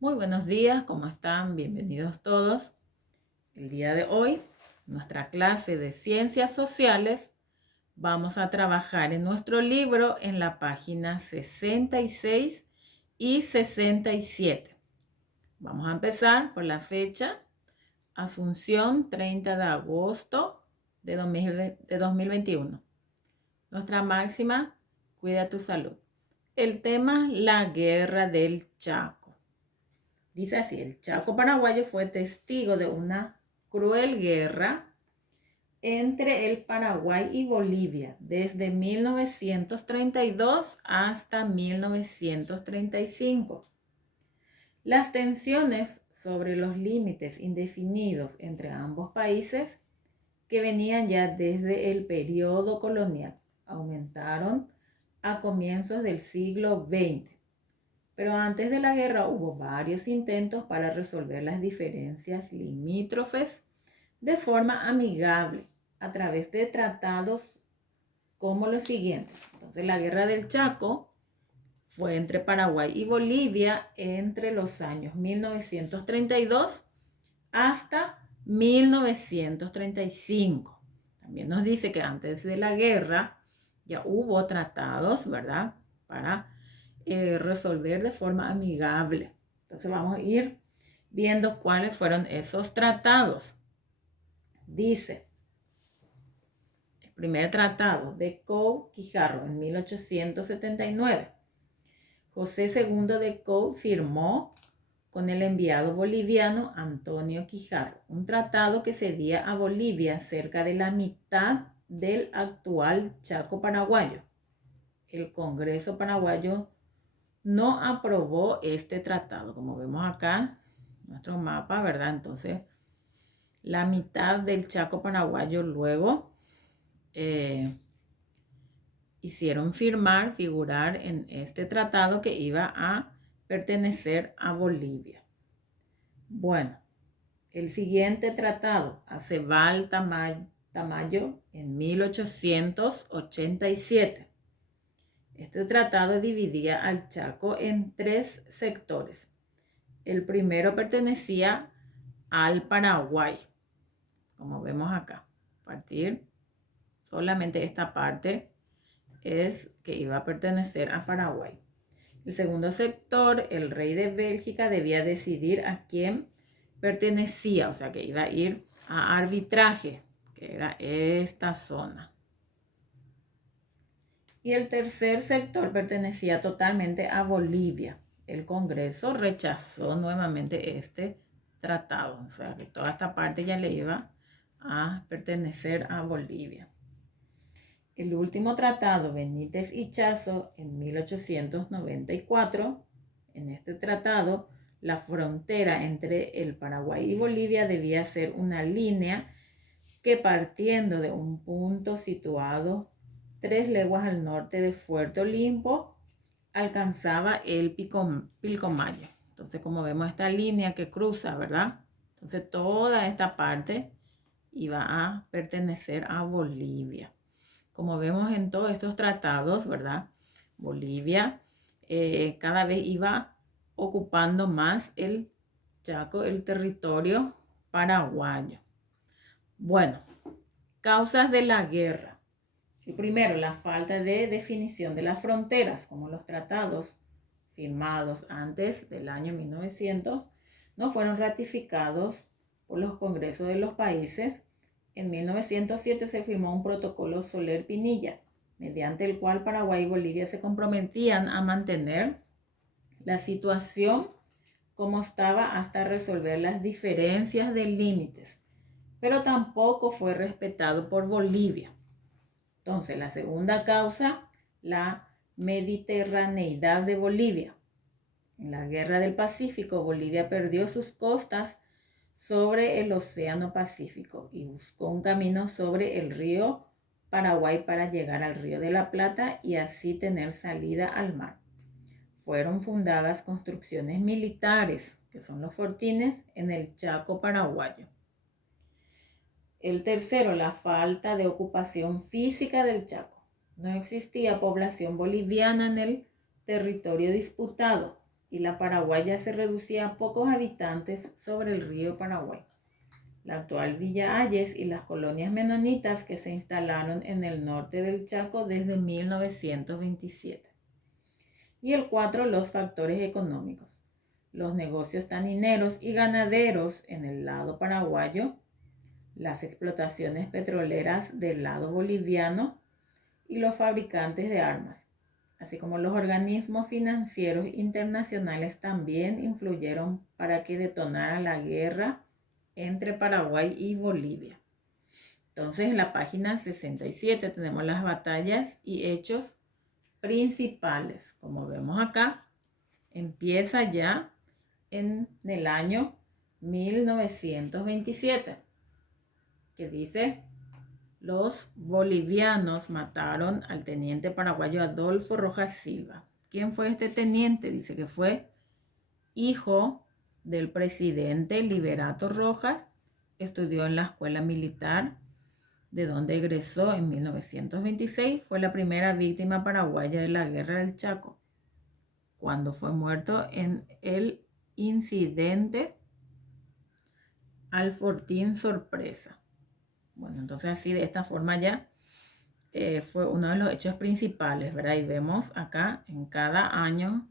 Muy buenos días, ¿cómo están? Bienvenidos todos. El día de hoy, nuestra clase de Ciencias Sociales, vamos a trabajar en nuestro libro en la página 66 y 67. Vamos a empezar por la fecha, Asunción, 30 de agosto de 2021. Nuestra máxima, cuida tu salud. El tema, la guerra del Chaco. Dice así: el Chaco paraguayo fue testigo de una cruel guerra entre el Paraguay y Bolivia desde 1932 hasta 1935. Las tensiones sobre los límites indefinidos entre ambos países, que venían ya desde el periodo colonial, aumentaron a comienzos del siglo XX. Pero antes de la guerra hubo varios intentos para resolver las diferencias limítrofes de forma amigable a través de tratados como los siguientes. Entonces, la guerra del Chaco fue entre Paraguay y Bolivia entre los años 1932 hasta 1935. También nos dice que antes de la guerra ya hubo tratados, ¿verdad?, para resolver de forma amigable. Entonces vamos a ir viendo cuáles fueron esos tratados. Dice, el primer tratado de Couve-Quijarro en 1879. José II de Couve firmó con el enviado boliviano Antonio Quijarro un tratado que cedía a Bolivia cerca de la mitad del actual Chaco paraguayo. El Congreso paraguayo no aprobó este tratado, como vemos acá, nuestro mapa, ¿verdad? Entonces, la mitad del Chaco paraguayo luego hicieron figurar en este tratado que iba a pertenecer a Bolivia. Bueno, el siguiente tratado, Aceval Tamayo, en 1887. Este tratado dividía al Chaco en 3 sectores. El primero pertenecía al Paraguay, como vemos acá. A partir, solamente esta parte es que iba a pertenecer a Paraguay. El segundo sector, el rey de Bélgica debía decidir a quién pertenecía, o sea que iba a ir a arbitraje, que era esta zona. Y el tercer sector pertenecía totalmente a Bolivia. El Congreso rechazó nuevamente este tratado, o sea que toda esta parte ya le iba a pertenecer a Bolivia. El último tratado, Benítez y Chazo, en 1894, en este tratado, la frontera entre el Paraguay y Bolivia debía ser una línea que, partiendo de un punto situado 3 leguas al norte de Fuerte Olimpo, alcanzaba el Pilcomayo. Entonces, como vemos esta línea que cruza, ¿verdad? Entonces, toda esta parte iba a pertenecer a Bolivia. Como vemos en todos estos tratados, ¿verdad? Bolivia cada vez iba ocupando más el Chaco, el territorio paraguayo. Bueno, causas de la guerra. Y primero, la falta de definición de las fronteras, como los tratados firmados antes del año 1900 no fueron ratificados por los congresos de los países. En 1907 se firmó un protocolo Soler-Pinilla, mediante el cual Paraguay y Bolivia se comprometían a mantener la situación como estaba hasta resolver las diferencias de límites, pero tampoco fue respetado por Bolivia. Entonces, la segunda causa, la mediterraneidad de Bolivia. En la Guerra del Pacífico, Bolivia perdió sus costas sobre el Océano Pacífico y buscó un camino sobre el río Paraguay para llegar al Río de la Plata y así tener salida al mar. Fueron fundadas construcciones militares, que son los fortines, en el Chaco paraguayo. El tercero, la falta de ocupación física del Chaco. No existía población boliviana en el territorio disputado. y la paraguaya se reducía a pocos habitantes sobre el río Paraguay. La actual Villa Ayes y las colonias menonitas que se instalaron en el norte del Chaco desde 1927. Y el 4, los factores económicos. Los negocios tanineros y ganaderos en el lado paraguayo, las explotaciones petroleras del lado boliviano y los fabricantes de armas, así como los organismos financieros internacionales también influyeron para que detonara la guerra entre Paraguay y Bolivia. Entonces, en la página 67 tenemos las batallas y hechos principales. Como vemos acá, empieza ya en el año 1927, que dice: los bolivianos mataron al teniente paraguayo Adolfo Rojas Silva. ¿Quién fue este teniente? Dice que fue hijo del presidente Liberato Rojas, estudió en la escuela militar, de donde egresó en 1926, fue la primera víctima paraguaya de la Guerra del Chaco, cuando fue muerto en el incidente al Fortín Sorpresa. Bueno, entonces así de esta forma ya fue uno de los hechos principales, ¿verdad? Y vemos acá en cada año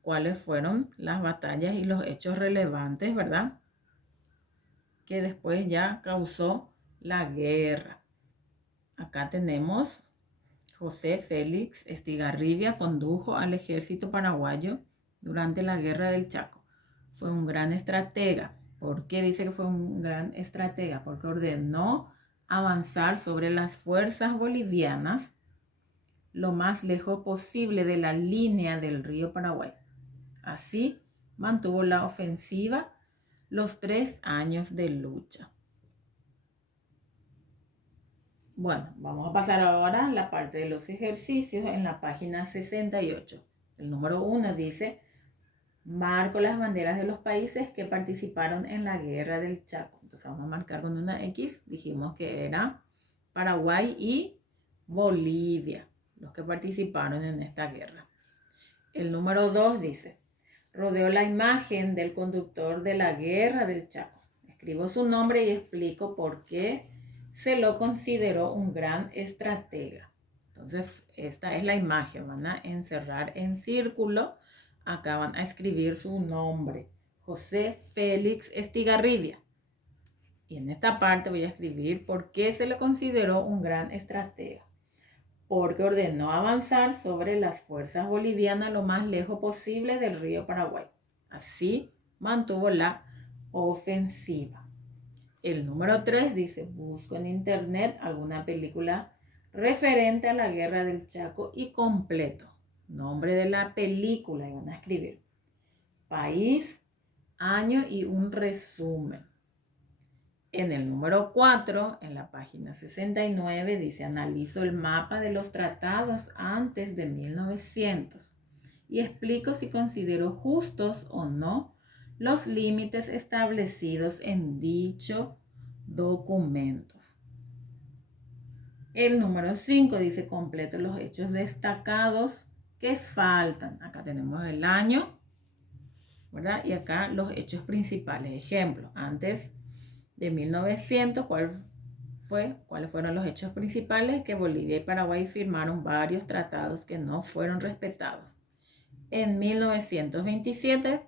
cuáles fueron las batallas y los hechos relevantes, ¿verdad? Que después ya causó la guerra. Acá tenemos: José Félix Estigarribia condujo al ejército paraguayo durante la Guerra del Chaco. Fue un gran estratega. ¿Por qué dice que fue un gran estratega? Porque ordenó avanzar sobre las fuerzas bolivianas lo más lejos posible de la línea del río Paraguay. Así mantuvo la ofensiva los 3 años de lucha. Bueno, vamos a pasar ahora a la parte de los ejercicios en la página 68. El número 1 dice: marco las banderas de los países que participaron en la Guerra del Chaco. Entonces vamos a marcar con una X. Dijimos que era Paraguay y Bolivia los que participaron en esta guerra. El número 2 dice: rodeo la imagen del conductor de la Guerra del Chaco. Escribo su nombre y explico por qué se lo consideró un gran estratega. Entonces, esta es la imagen. Van a encerrar en círculo. Acá van a escribir su nombre: José Félix Estigarribia. Y en esta parte voy a escribir por qué se le consideró un gran estratega. Porque ordenó avanzar sobre las fuerzas bolivianas lo más lejos posible del río Paraguay. Así mantuvo la ofensiva. El número 3 dice: busco en internet alguna película referente a la Guerra del Chaco y completo. Nombre de la película, y van a escribir país, año y un resumen. En el número 4, en la página 69, dice: analizo el mapa de los tratados antes de 1900 y explico si considero justos o no los límites establecidos en dicho documentos. El número 5 dice: completo los hechos destacados que faltan. Acá tenemos el año, ¿verdad? Y acá los hechos principales. Ejemplo, antes de 1900, ¿cuáles fueron los hechos principales? Que Bolivia y Paraguay firmaron varios tratados que no fueron respetados. En 1927,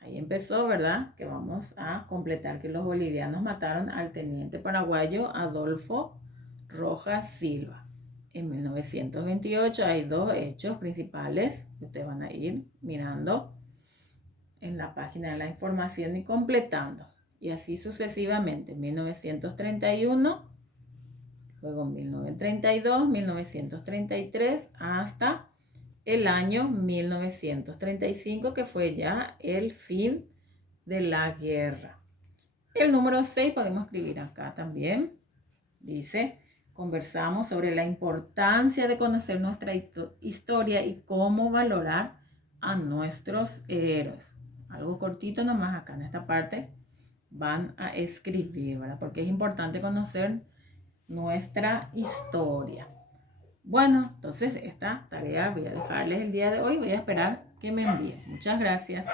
ahí empezó, ¿verdad? Que vamos a completar que los bolivianos mataron al teniente paraguayo Adolfo Rojas Silva. En 1928 hay 2 hechos principales que ustedes van a ir mirando en la página de la información y completando. Y así sucesivamente, 1931, luego 1932, 1933, hasta el año 1935, que fue ya el fin de la guerra. El número 6 podemos escribir acá también. Dice: conversamos sobre la importancia de conocer nuestra historia y cómo valorar a nuestros héroes. Algo cortito nomás acá en esta parte van a escribir, ¿verdad? Porque es importante conocer nuestra historia. Bueno, entonces esta tarea voy a dejarles el día de hoy. Voy a esperar que me envíen. Muchas gracias.